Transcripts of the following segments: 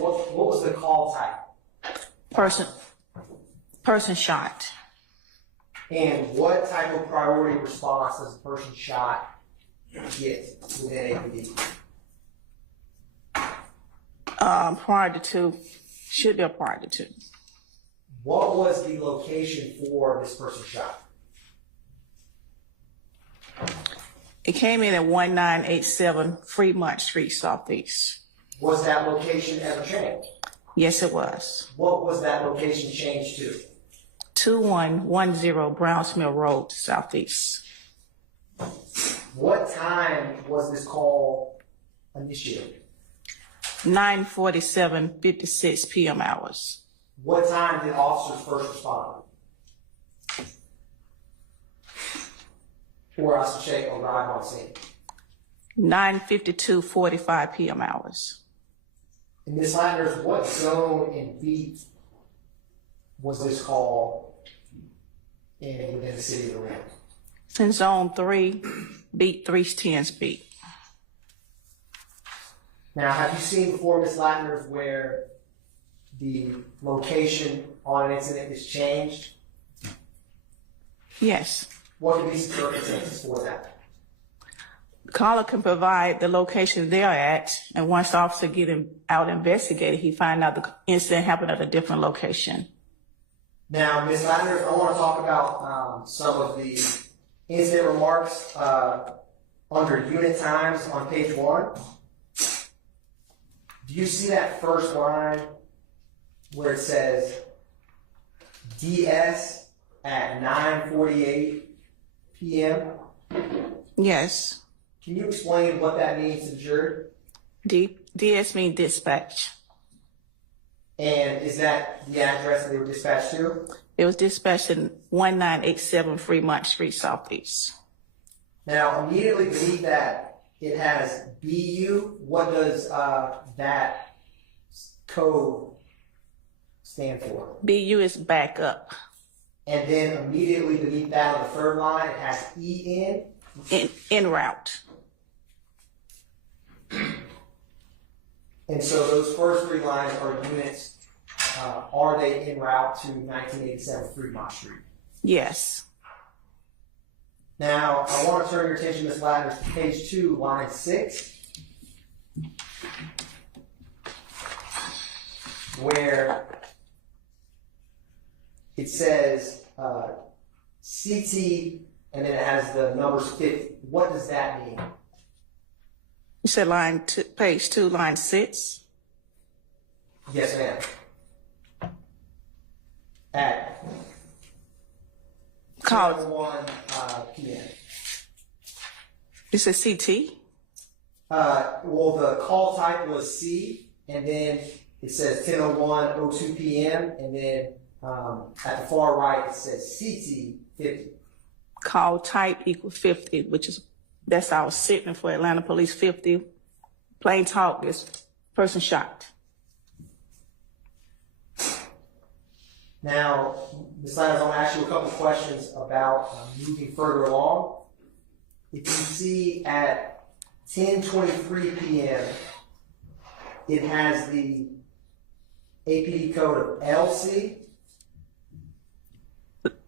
what was the call type? Person shot. And what type of priority response does a person shot get within APD? Prior to, should be a prior to. What was the location for this person shot? It came in at 1987 Fremont Street, Southeast. Was that location ever changed? Yes, it was. What was that location changed to? 2110 Browns Mill Road, Southeast. What time was this call initiated? 9:47:56 p.m. hours. What time did officers first respond? Or I should say, arrive on scene? 9:52:45 p.m. hours. And Ms. Landers, what zone and beat was this call in within the city of Atlanta? It's in zone 3, beat 310's beat. Now, have you seen before, Ms. Landers, where the location on an incident is changed? Yes. What could be some circumstances for that? The caller can provide the location they're at, and once the officer get him out investigated, he find out the incident happened at a different location. Now, Ms. Landers, I want to talk about some of the incident remarks under unit times on page 1. Do you see that first line where it says DS at 9:48 p.m.? Yes. Can you explain what that means to the jury? DS means dispatch. And is that the address that they were dispatched to? It was dispatched in 1987 Fremont Street, Southeast. Now, immediately beneath that, it has BU. What does that code stand for? BU is back up. And then immediately beneath that on the third line, it has EN. En route. And so those first 3 lines are units. Are they en route to 1987 Fremont Street? Yes. Now, I want to turn your attention, Ms. Landers, to page 2, line 6, where it says CT, and then it has the numbers 50. What does that mean? You said page 2, line 6? Yes, ma'am. At Call. 1 p.m. You said CT? Well, the call type was C, and then it says 10:01:02 p.m., and then at the far right it says CT 50. Call type equal 50, that's our signal for Atlanta Police 50. Plain talk is person shot. Now, Ms. Landers, I want to ask you a couple of questions about moving further along. If you see at 10:23 p.m., it has the APD code of LC.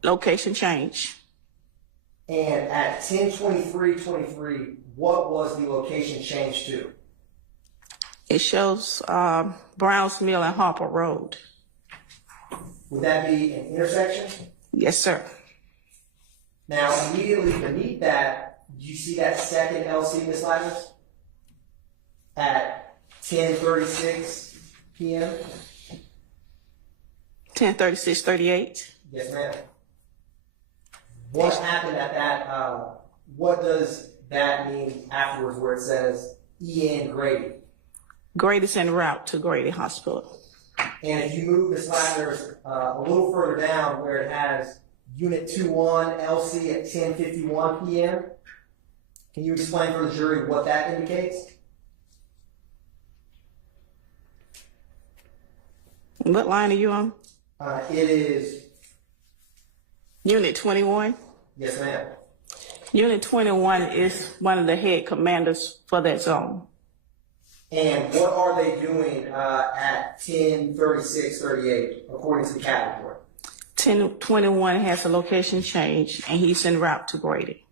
Location change. And at 10:23:23, what was the location changed to? It shows Browns Mill and Harper Road. Would that be an intersection? Yes, sir. Now, immediately beneath that, do you see that second LC, Ms. Landers? At 10:36 p.m.? 10:36:38. Yes, ma'am. What happened at that? What does that mean afterwards where it says EN Grady? Grady's en route to Grady Hospital. And if you move Ms. Landers a little further down where it has Unit 21 LC at 10:51 p.m., can you explain for the jury what that indicates? What line are you on? It is... Unit 21? Yes, ma'am. Unit 21 is one of the head commanders for that zone. And what are they doing at 10:36:38 according to the CAD report? 1021 has a location change, and he's en route to Grady.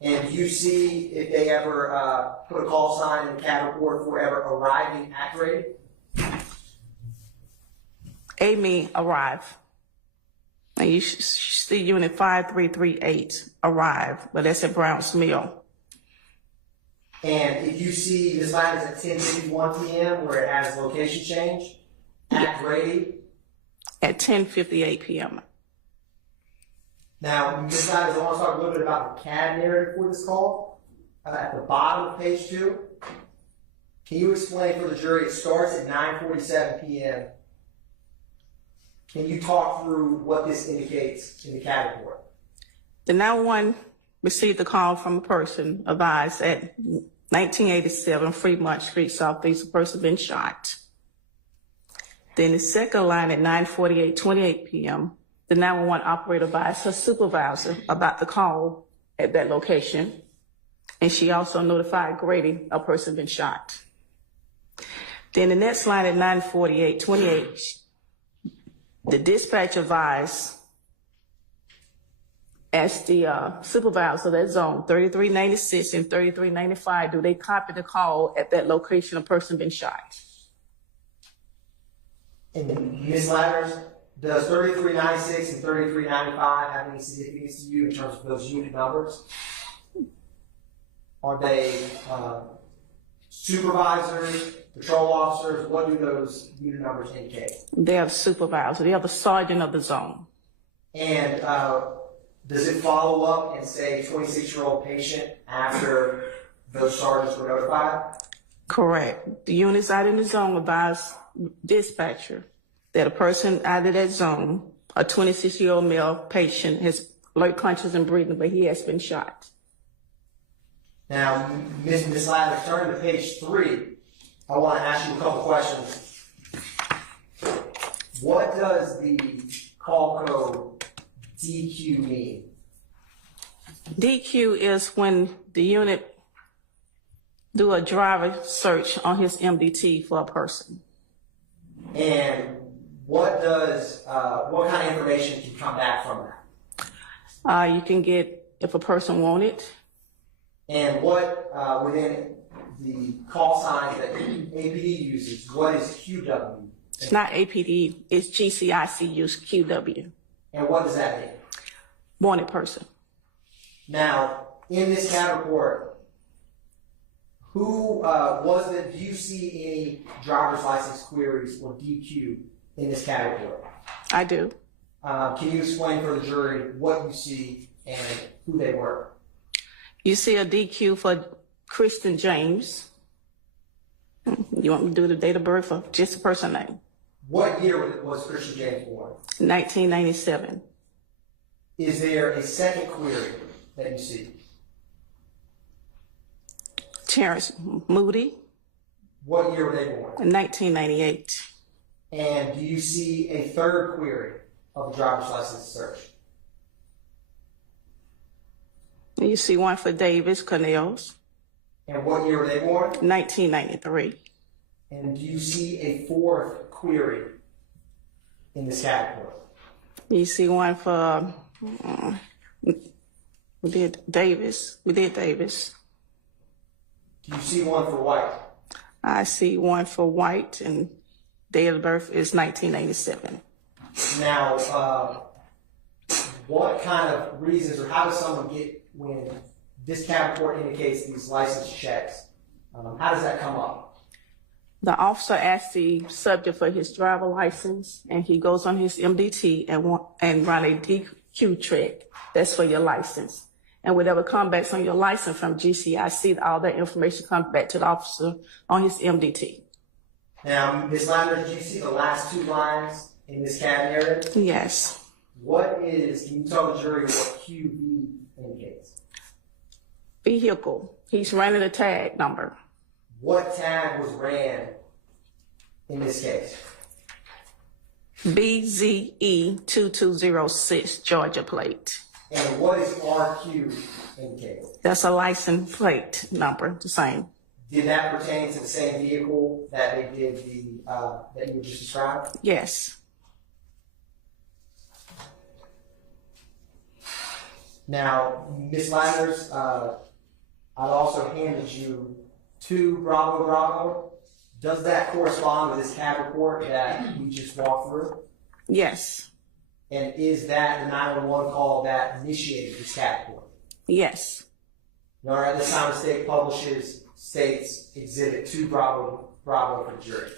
And do you see if they ever put a call sign in the CAD report for ever arriving at Grady? Amy arrive. And you see unit 5338 arrive, but that's at Brown's Mill. And if you see this line is at 10:51 p.m. where it has location change at Grady. At 10:58 p.m. Now, Ms. Snyder, I want to talk a little bit about the CAD narrative for this call. At the bottom of page 2, can you explain for the jury, it starts at 9:47 p.m. Can you talk through what this indicates in the CAD report? The 911 received a call from a person advised at 1987 Fremont Street Southeast, a person been shot. Then the second line at 9:28 p.m., the 911 operator advised her supervisor about the call at that location, and she also notified Grady a person been shot. Then the next line at 9:48:28, the dispatch advised as the supervisor of that zone, 3396 and 3395, do they copy the call at that location a person been shot? And Ms. Ladders, does 3396 and 3395 have any significance to you in terms of those unit numbers? Are they supervisors, patrol officers? What do those unit numbers indicate? They have supervisor. They have the sergeant of the zone. And does it follow up and say 26-year-old patient after those sergeants were notified? Correct. The units out in the zone advise dispatcher that a person out of that zone, a 26-year-old male patient, has alert conscious and breathing, but he has been shot. Now, Ms. Ladders, turning to page 3, I want to ask you a couple questions. What does the call code DQ mean? DQ is when the unit do a driver search on his MDT for a person. And what kind of information can come back from that? You can get if a person want it. And what, within the call signs that APD uses, what is QW? It's not APD, it's GCIC use QW. And what does that mean? Wanted person. Now, in this CAD report, who do you see any driver's license queries or DQ in this CAD report? I do. Can you explain for the jury what you see and who they were? You see a DQ for Kristen James. You want me to do the date of birth or just the person name? What year was Christian James born? 1997. Is there a second query that you see? Terrence Moody. What year were they born? In 1998. And do you see a third query of a driver's license search? You see one for Davis Cornels. And what year were they born? 1993. And do you see a fourth query in this CAD report? You see one for, we did Davis. Do you see one for White? I see one for White, and date of birth is 1987. Now, what kind of reasons, or how does someone get, when this CAD report indicates these license checks, how does that come up? The officer asks the subject for his driver license, and he goes on his MDT and run a DQ check. That's for your license. And whatever comes back on your license from GCIC, all that information comes back to the officer on his MDT. Now, Ms. Lander, did you see the last two lines in this CAD narrative? Yes. Can you tell the jury what QB indicates? Vehicle. He's running a tag number. What tag was ran in this case? BZE 2206 Georgia plate. And what is RQ indicate? That's a license plate number, the same. Did that pertain to the same vehicle that they did that you just described? Yes. Now, Ms. Landers, I've also handed you 2 Bravo Bravo. Does that correspond with this cab report that we just walked through? Yes. And is that the 911 call that initiated this cab report? Yes. All right, this time the state publishes states exhibit 2 Bravo for the jury.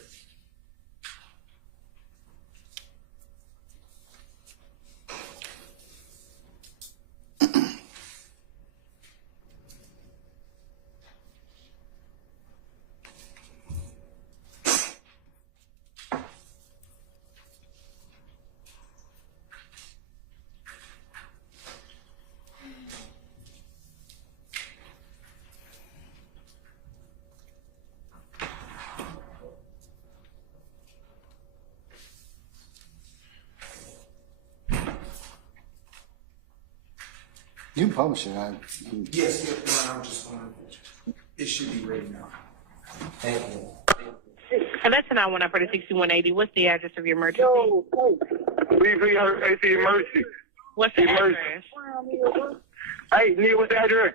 You publish it. Yes, I'm just going to, it should be ready now. Thank you. And that's an I-1 for the 6180. What's the address of your emergency? Please, AC emergency. What's the Emergency. address? Hey, Neil, what's the address?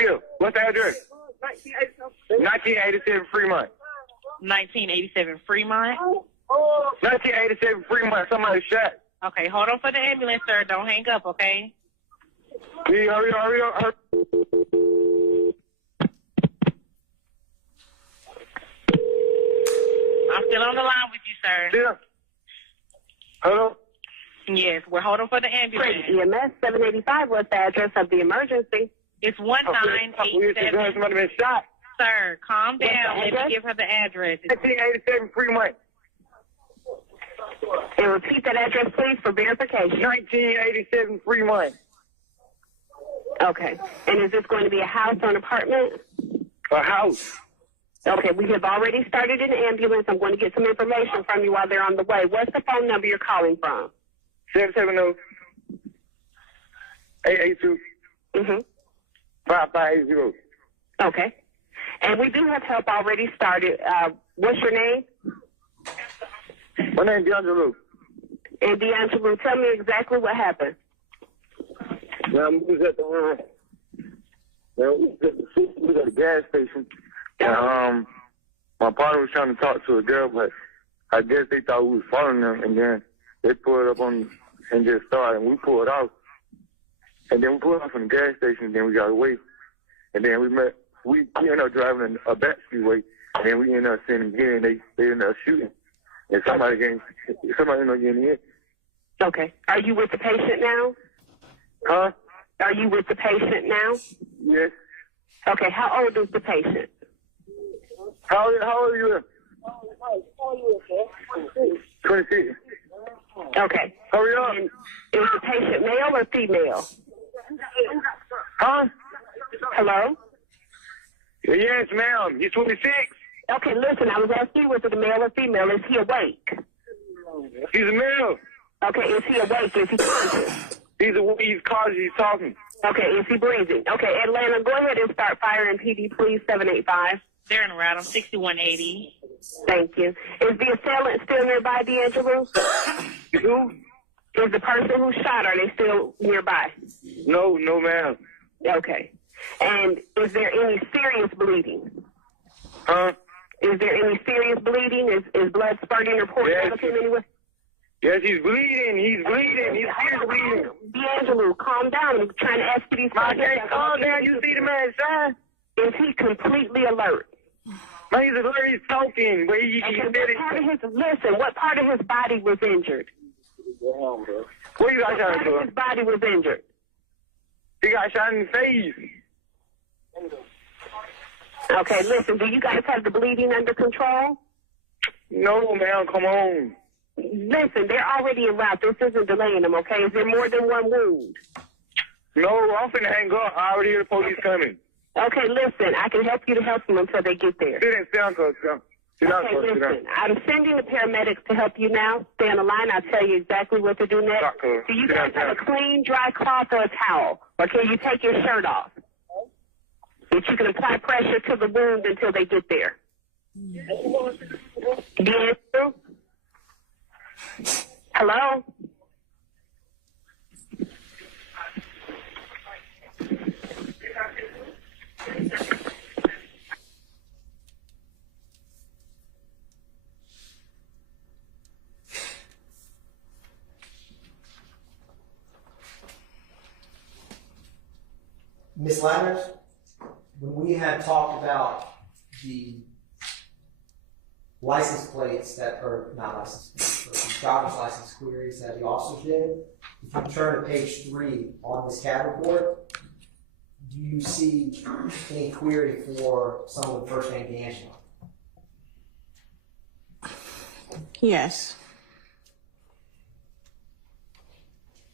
Neil, what's the address? 1987 Fremont. 1987 Fremont. 1987 Fremont. Somebody shot. Okay, hold on for the ambulance, sir. Don't hang up, okay? Neil, hurry up. I'm still on the line with you, sir. Neil. Hello? Yes, we're holding for the ambulance. EMS 785, what's the address of the emergency? It's 1987. Somebody been shot. Sir, calm down. the Let me address? give her the address. 1987 Fremont. And repeat that address, please, for verification. 1987 Fremont. Okay. And is this going to be a house or an apartment? A house. Okay, we have already started an ambulance. I'm going to get some information from you while they're on the way. What's the phone number you're calling from? 770-882-5580. Okay. And we do have help already started. What's your name? My name is D'Angelo. And D'Angelo, tell me exactly what happened. Now, we was at the gas station. And, my partner was trying to talk to a girl, but I guess they thought we was following them, and then they pulled up on and just started, and we pulled off. And then we pulled off from the gas station, and then we got away. And then we ended up driving a back streetway, and then we ended up seeing them again, and they ended up shooting. And somebody ended up getting hit. Okay. Are you with the patient now? Huh? Are you with the patient now? Yes. Okay. How old is the patient? How old are you? 26. Okay. Hurry up. And is the patient male or female? Huh? Hello? Yes, ma'am. He's 26. Okay, listen, I was asking you, was it a male or female? Is he awake? He's a male. Okay, is he awake? Is he conscious? He's causing. He's talking. Okay, is he breathing? Okay, Atlanta, go ahead and start firing PD, please, 785. They're in route on 6180. Thank you. Is the assailant still nearby, D'Angelo? Who? Is the person who shot, are they still nearby? No, ma'am. Okay. And is there any serious bleeding? Huh? Is there any serious bleeding? Is blood spurting or pouring Yes. out of him anywhere? Yes, he's bleeding. He's bleeding. D'Angelo, calm down. I'm trying to ask you these I questions. can't calm down. You see the man shine? Is he completely alert? Man, he's alert. He's talking. But he Okay, said what part of his body was injured? What you got What shot part of his for? body was injured? He got shot in the face. Okay, listen, do you guys have the bleeding under control? No, ma'am. Come on. Listen, they're already en route. This isn't delaying them, okay? Is there more than one wound? No, I'm finna hang up. I already hear the police coming. Okay, listen, I can help you to help them until they get there. Sit down, cuz. Sit down, Okay, cuz. Sit down. listen, I'm sending the paramedics to help you now. Stay on the line. I'll tell you exactly what to do next. Doctor, Do you sit guys down. have a clean, dry cloth or a towel? Or can you take your shirt off? that you can apply pressure to the wound until they get there. DSU? Hello? Ms. Ladders, when we had talked about the license plates that are not license plates, but the driver's license queries that the officers did, if you turn to page 3 on this CAD report, do you see any query for someone with first name D'Angelo? Yes.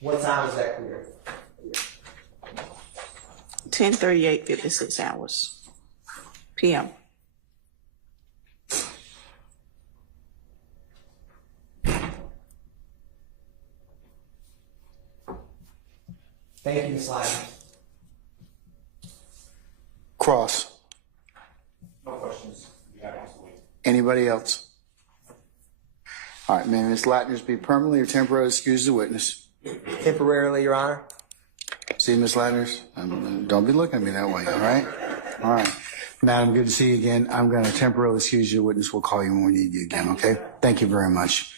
What time is that query? 10:38, 56 hours p.m. Thank you, Ms. Ladders. Cross. No questions. Anybody else? All right, may Ms. Latner be permanently or temporarily excused as a witness? Temporarily, Your Honor. See, Ms. Latner, don't be looking at me that way, all right? All right. Madam, good to see you again. I'm going to temporarily excuse you as a witness. We'll call you when we need you again, okay? Thank you very much.